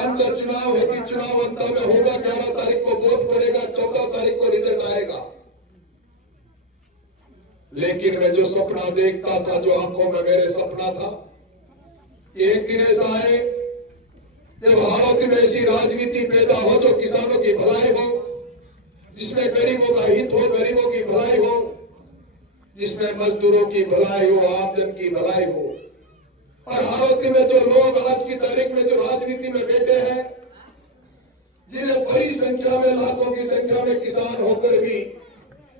अंदर चुनाव है कि चुनाव अंत में होगा, 11 तारीख को वोट पड़ेगा, 14 तारीख को रिजल्ट आएगा। लेकिन मैं जो सपना देखता था, जो आंखों में मेरे सपना था, एक दिन ऐसा आए जब भारत में ऐसी राजनीति पैदा हो जो किसानों की भलाई हो, जिसमें गरीबों का हित हो, गरीबों की भलाई हो, जिसमें मजदूरों की भलाई हो, आमजन की भलाई हो। और भारत में जो लोग आज की तारीख में जो राजनीति में बैठे हैं, जिन्हें बड़ी संख्या में, लाखों की संख्या में किसान होकर भी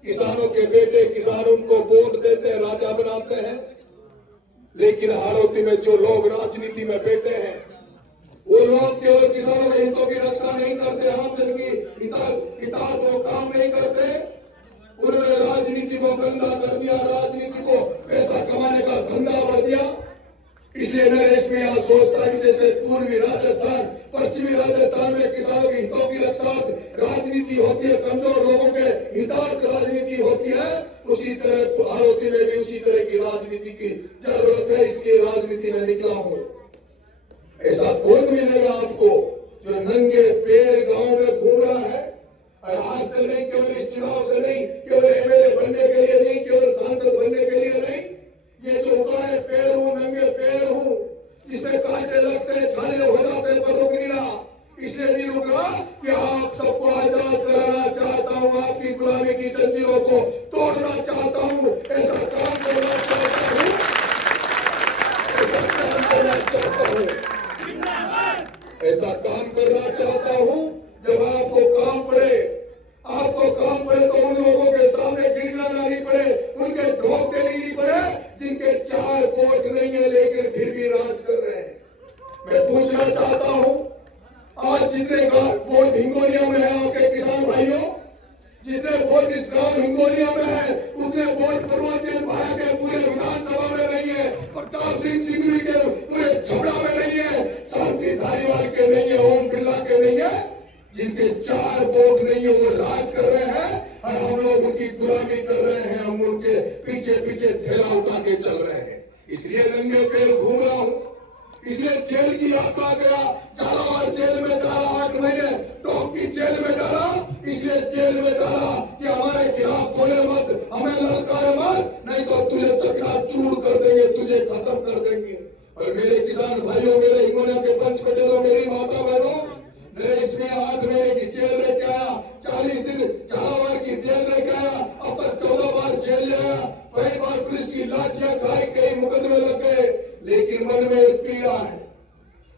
किसानों के बेटे, किसान उनको वोट देते हैं, राजा बनाते हैं। लेकिन हाड़ौती में जो लोग राजनीति में बैठे हैं, वो लोग केवल किसानों के हितों की रक्षा नहीं करते, आमजन की हितार्थ को काम नहीं करते। उन्होंने राजनीति को गंदा कर दिया, राजनीति को पैसा कमाने का धंधा बढ़ दिया। इसलिए नरेश में आज सोचता है कि जैसे पूर्वी राजस्थान, पश्चिमी राजस्थान में किसानों के हितों की रक्षा राजनीति होती है, कमजोर लोगों के हितार्थ राजनीति होती है, उसी तरह हाड़ौती में भी उसी तरह की राजनीति की जरूरत है। इसकी राजनीति में निकला हूं। ऐसा कौन मिलेगा आपको जो नंगे पैर गांव में घूम रहा है? और आज से नहीं, केवल इस चुनाव से नहीं, केवल एमएलए बनने के लिए नहीं, केवल सांसद बनने के लिए नहीं, ये जो उगा है पैर हूं, नंगे पैर हूं, जिसमें कांटे लगते हैं, छाले हो जाते हैं, पर रुक नहीं रहा। इसलिए नहीं रुक रहा कि आप सबको आजाद कराना चाहता हूं, आपकी गुलामी की जंजीरों को तोड़ना चाहता हूं, ऐसा काम करना चाहता हूं, ऐसा काम करना चाहता हूं, ऐसा काम करना चाहता हूं। जब आपको काम पड़े तो उन लोगों के सामने गिड़गिड़ा लानी पड़े, उनके ढोक देनी पड़े, जिनके 4 वोट नहीं है लेकिन फिर भी राज कर रहे हैं। मैं पूछना चाहता हूं, आज जितने वोट हिंगोलिया में है आपके किसान भाइयों, जितने वोट इस गांव हिंगोलिया में है, उतने वोट पूर्वांचल भाया के पूरे विधानसभा में नहीं है, प्रताप सिंह सिंघवी के पूरे छपड़ा में नहीं है, शांति धारीवाल के नहीं है, ओम बिरला के नहीं है। जिनके 4 वोट नहीं है वो राज कर रहे हैं और हम लोग उनकी गुलामी कर रहे हैं, हम उनके पीछे पीछे ठेला उठा के चल रहे हैं। इसलिए नंगे पैर घूम रहा हूं, इसलिए जेल की यात्रा गया, झालावाड़ जेल में डाला, 8 महीने टोंक की जेल में डाला, इसलिए जेल में डाला कि हमारे खिलाफ बोले मत, हमें ललकारे मत, नहीं तो तुझे चकनाचूर कर देंगे, तुझे खत्म कर देंगे। और मेरे किसान भाइयों, मेरे हिंगोलिया के पंच कटेलों, मेरी माता बहनों, इसमें 8 महीने की जेल लेके आया, 40 दिन झालावाड़ की जेल लेके आया, अब तक 14 बार जेल ले आया, कई बार पुलिस की लाठियां खाई, कई मुकदमे लग गए। लेकिन मन में एक पीड़ा है,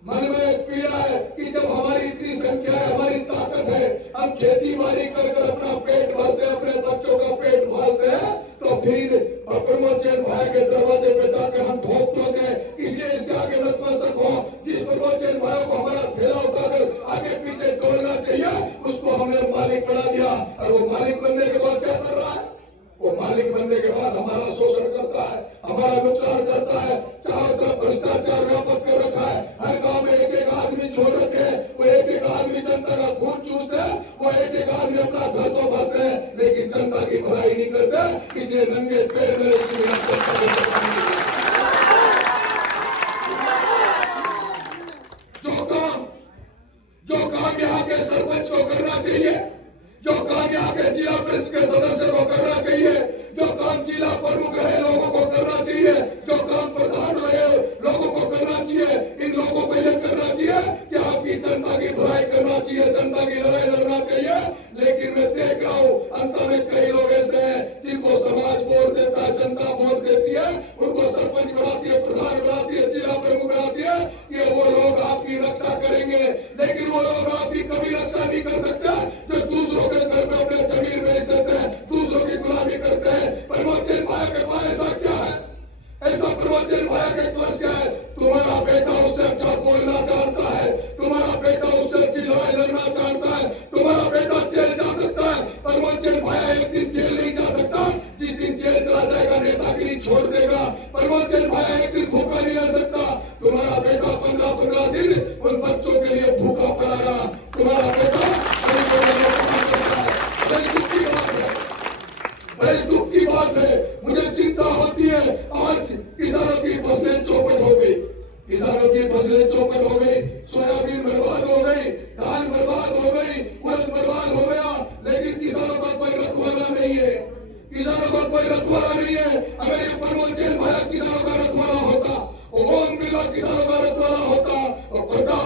मन में एक पीड़ा है कि जब हमारी इतनी संख्या है, हमारी ताकत है, हम खेती बाड़ी कर अपना पेट भरते हैं, अपने बच्चों का पेट पालते हैं, तो फिर प्रमोचन भाई के दरवाजे पे जाकर हम ठोक देते हैं। इसलिए इसके आगे नतमस्तक हो। जिस प्रमोचन भाई को हमारा ठेला उठाकर आगे पीछे दौड़ना चाहिए, उसको हमने मालिक बना दिया। और वो मालिक बनने के बाद क्या कर रहा है? वो मालिक बनने के बाद हमारा शोषण करता है, हमारा नुकसान करता है, चारों तरफ भ्रष्टाचार व्यापक कर रखा है, हर गांव में एक आदमी छोड़ रखे हैं, वो एक आदमी जनता का खून चूसते हैं, वो एक आदमी अपना घर तो भरते हैं लेकिन जनता की भलाई नहीं करते। इसलिए नंगे पैर में जो काम यहाँ के सरपंच को करना चाहिए, जो काम यहाँ के जिला परिषद के सदस्य को करना चाहिए, जो काम जिला प्रमुख रहे लोगों को करना चाहिए, जो काम प्रधान रहे लोगों को करना चाहिए, इन लोगों को यह करना चाहिए कि आपकी जनता की भलाई करना चाहिए, जनता की लड़ाई लड़ना चाहिए। लेकिन मैं देख रहा हूँ अंत में कई लोग ऐसे हैं जिनको समाज वोट देता है, जनता वोट देती है, उनको सरपंच बनाती है, प्रधान बनाती है, जिला प्रमुख बनाती है, ये वो लोग आपकी रक्षा करेंगे। लेकिन वो लोग आपकी कभी रक्षा नहीं कर सकते जो दूसरों के घर में अपने जमीन बेच देते हैं, दूसरों की गुलामी करते हैं। प्रमोचन भाया के पास ऐसा क्या है? ऐसा प्रमोचन भाया के पास क्या है? तुम्हारा बेटा उससे अच्छा बोलना जानता है, तुम्हारा बेटा उससे अच्छी लड़ाई लड़ना जानता है, तुम्हारा बेटा जेल जा सकता है, प्रमोचन भाया एक दिन जेल नहीं जा सकता। जिस दिन जेल चला जाएगा नेतागिरी छोड़ देगा, प्रमोचन भाया एक दिन भूखा नहीं रह सकता। तुम्हारा बेटा 15-15 दिन उन बच्चों के लिए भूखा पड़ेगा, तुम्हारा बेटा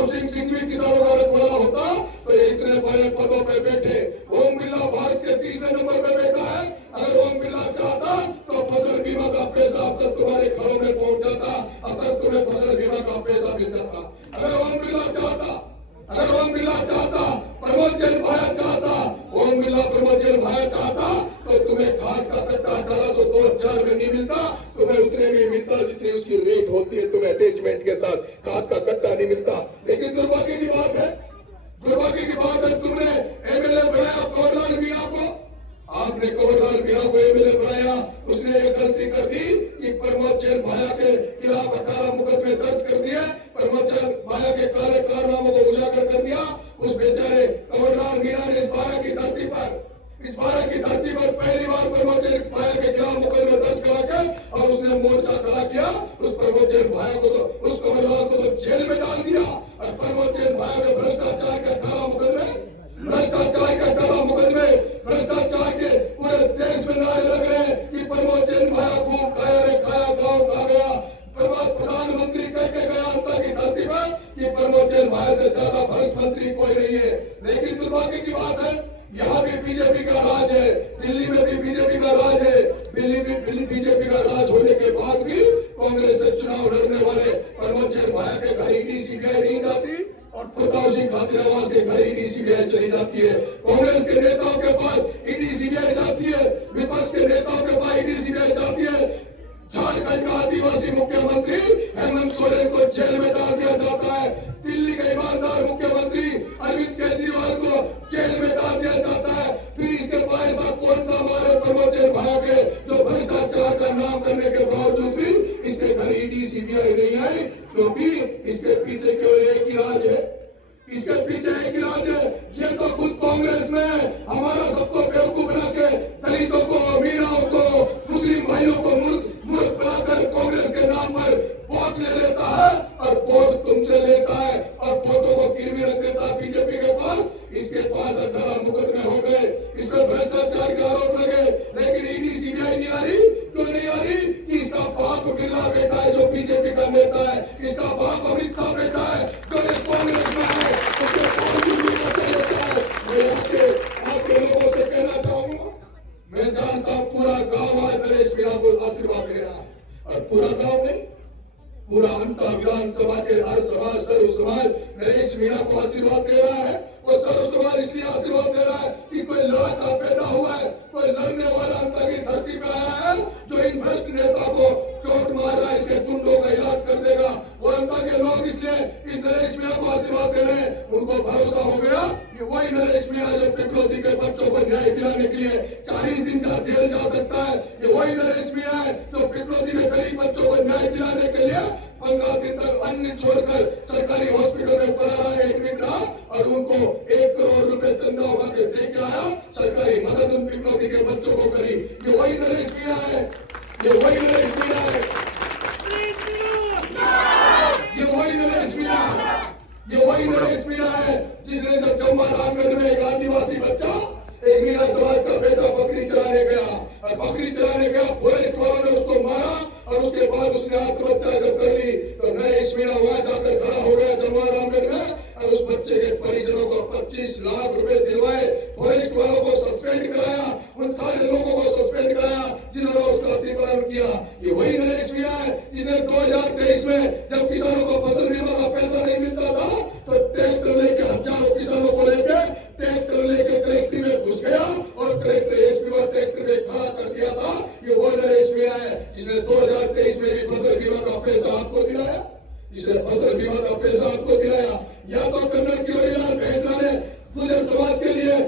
प्रताप सिंह भी किसानों का रखवाला होता तो ये इतने बड़े पदों पे बैठे। ओम बिरला भारत के तीसरे नंबर पे बैठा है। अगर ओम बिरला चाहता तो फसल बीमा का पैसा अब तक तुम्हारे घरों में पहुंच जाता, अब तक तुम्हें फसल बीमा का पैसा मिल जाता। अगर ओम बिरला चाहता, अगर ओम बिरला चाहता, प्रमोद जैन भाया चाहता, ओम बिरला प्रमोद जैन भाया चाहता तो तुम्हें खाद का कट्टा 1800-2000 में नहीं मिलता, तुम्हें उतने में मिलता जितनी उसकी रेट होती है। तुम्हें अटैचमेंट के साथ खाद का कट्टा नहीं मिलता। लेकिन दुर्भाग्य की बात है, दुर्भाग्य की बात है, तुमने एमएलए बनाया कंवरलाल मीणा को। आपने कंवरलाल मीणा को एमएलए बनाया, उसने ये गलती कर दी कि प्रमोद जैन भाया के खिलाफ 18 मुकदमे दर्ज कर दिए, प्रमोद जैन भाया के काले कारनामों को उजागर कर दिया। उस बेचारे कंवरलाल मीणा ने इस बारह की धरती पर पहली बार प्रमोद जैन भाया के खिलाफ मुकदमे दर्ज करा के और उसने मोर्चा खड़ा किया। उस प्रमोद जैन भाया को तो, उस कंवरलाल को तो जेल में डाल दिया और प्रमोद जैन भाया के भ्रष्टाचार के 18 मुकदमे, भ्रष्टाचार के 18 मुकदमे, भ्रष्टाचार के पूरे देश में नारे लग रहे हैं कि प्रमोद जैन भाया खूब खाया रे खाया, गाँव खा गया। प्रधानमंत्री कह के गया अंतर की धरती पर कि प्रमोद जैन भाया से ज्यादा भ्रष्ट मंत्री कोई नहीं है। लेकिन दुर्भाग्य की बात है, यहाँ भी बीजेपी का राज है, दिल्ली में भी बीजेपी का राज है। दिल्ली में बीजेपी का राज होने के बाद भी कांग्रेस से चुनाव लड़ने वाले प्रमोद जैन भाया के घर ईडी सीबीआई नहीं जाती और प्रताप सिंह खाचरियावास के घर ईडी सीबीआई चली जाती है। कांग्रेस के नेताओं के पास ईडी सीबीआई जाती है, विपक्ष के नेताओं के पास ईडी सीबीआई जाती है। झारखंड का आदिवासी मुख्यमंत्री हेमंत सोरेन को जेल में डाल दिया जाता है। दिल्ली का ईमानदार मुख्यमंत्री अरविंद केजरीवाल को जेल में डाल दिया जाता है। फिर इसके बाद ऐसा कौन सा हमारे प्रमोद जैन भाया के जो भ्रष्टाचार का नाम करने के बावजूद भी इसके घर ईडी सीबीआई नहीं आई, क्योंकि इसके पीछे केवल एक ही राज है, इसके पीछे एक ही राज है। ये तो खुद कांग्रेस ने हमारा सबको बेवकूफ बना के दलितों को, मीराओं को, मुस्लिम भाइयों को मूर्ख बनाकर कांग्रेस के नाम पर वोट ले लेता है और वोट तुमसे लेता है और वोटों को गिरवी रख देता है बीजेपी के पास। इसके पास 18 मुकदमे हो गए, इस पर भ्रष्टाचार के आरोप लगे, लेकिन ईडी सीबीआई नहीं आ रही। क्यों नहीं आ रही? कि इसका बाप बिरला बेटा है जो बीजेपी का नेता है, इसका बाप अमित शाह बेटा है जो एक कांग्रेस में है, उसके बावजूद भी बचा लेता है। मैं आपके लोगों से कहना चाहूंगा, मैं जानता हूं पूरा गांव आज नरेश मीणा को आशीर्वाद दे रहा है और पूरा गांव नहीं, पूरा अंतर विधानसभा के हर समाज, सर्व समाज नरेश मीणा को आशीर्वाद दे रहा है। वो सर्व समाज इसलिए आशीर्वाद दे रहा है कि कोई लड़का पैदा हुआ है, कोई लड़ने वाला अंतर की धरती पे आया है जो इन भ्रष्ट नेता को चोट मार रहा है, इसके कुंडों का इलाज कर देगा। वो अंतर के लोग इसलिए इस नरेश मीणा को आशीर्वाद दे रहे हैं। उनको भरोसा हो गया कि वही नरेश मीणा जो पिपलोदी के बच्चों को न्याय दिलाने के लिए 40 दिन का जेल जा सकता है, ये वही नरेश मीणा है जो पिपलोदी में गरीब बच्चों को न्याय दिलाने के लिए 15 दिन तक अन्न छोड़कर सरकारी हॉस्पिटल में पड़ा रहा, एडमिट रहा और उनको 1 करोड़ रुपए चंदा उठा के दे के आया, सरकारी मदद उन पिपलोदी के बच्चों को करी। ये वही नरेश मीणा है, ये वही नरेश मीणा है, ये वही नरेश मीणा है, ये वही नरेश मीणा है जिसने जब जम्मा रामगढ़ में एक आदिवासी बच्चा, एक मीणा समाज का बेटा बकरी चलाने गया और बकरी चलाने गया, पुलिस वालों ने उसको मारा और उसके बाद उसने आत्महत्या जब कर ली तो नरेश मीणा वहां जाकर खड़ा हो गया जम्मा रामगढ़ में और उस बच्चे के परिजनों को 25 लाख रुपए दिलवाए, पुलिस वालों को सस्पेंड कराया, उन सारे लोगों को सस्पेंड कराया जिन्होंने उसका अतिक्रमण किया। ये वही नरेश मीणा है जिसने 2023 में जब किसानों को फसल बीमा का पैसा नहीं मिलता था तो ट्रैक्टर लेके हजारों किसानों को लेके ट्रैक्टर लेके कलेक्ट्री में घुस गया और कलेक्टर एसपी को ट्रैक्टर में खड़ा कर दिया था। ये वो नरेश मीणा है जिसने 2023 में भी फसल बीमा का पैसा आपको दिलाया, जिसने फसल बीमा का पैसा आपको दिलाया। या तो कर्नल किरोड़ीलाल भैंसला ने गुर्जर समाज के लिए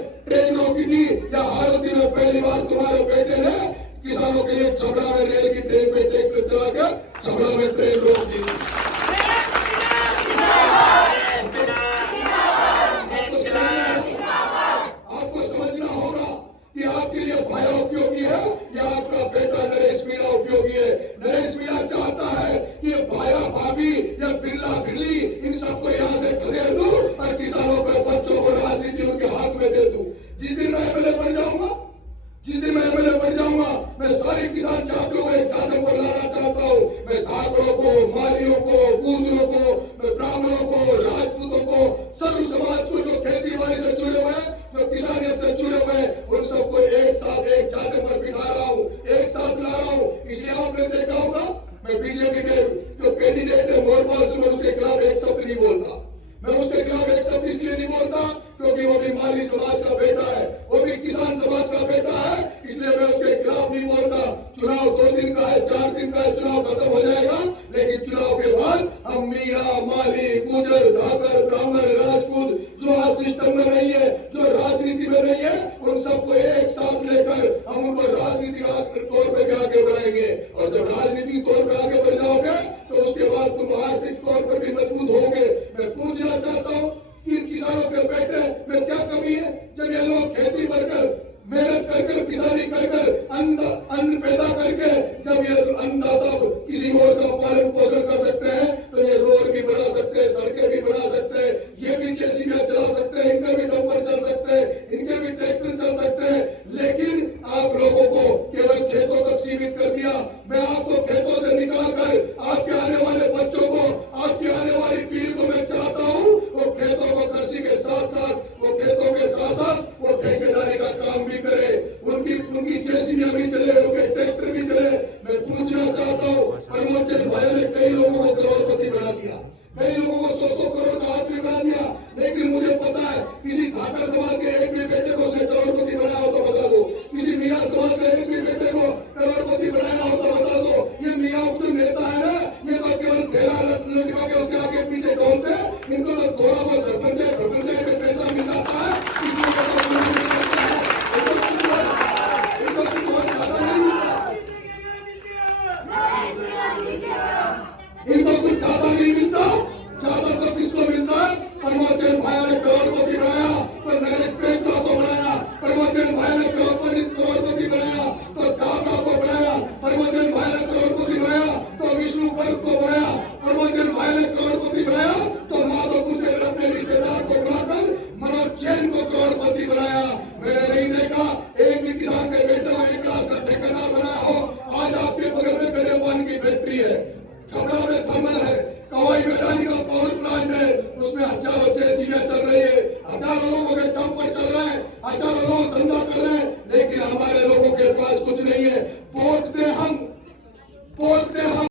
खिलाफ एक शब्द इसलिए नहीं बोलता क्योंकि वो भी माली समाज का बेटा है, वो भी किसान समाज का बेटा है, इसलिए मैं उसके खिलाफ नहीं बोलता। चुनाव 2 दिन का है, 4 दिन का है, चुनाव खत्म हो जाएगा, लेकिन चुनाव के बाद हम मीणा, माली, गुजर, धाकर, ब्राह्मण, राजपूत जो आज सिस्टम में नहीं है, जो राजनीति में नहीं है, उन सबको एक साथ लेकर हम उनको राजनीतिक तौर पर भी आगे बढ़ाएंगे। और जब राजनीतिक तौर पर आगे बढ़ जाओगे तो उसके बाद तुम आर्थिक तौर पर भी मजबूत होंगे। मैं पूछना चाहता हूँ, इन किसानों के बेटे में क्या कमी है? जब ये लोग खेती करकर, मेहनत करके, किसानी करके, अन्न पैदा करके जब ये अन्नदाता किसी और का पालन पोषण कर सकते हैं, तो ये रोड भी बना सकते हैं, सड़कें भी बना सकते हैं, ये भी जेसीबी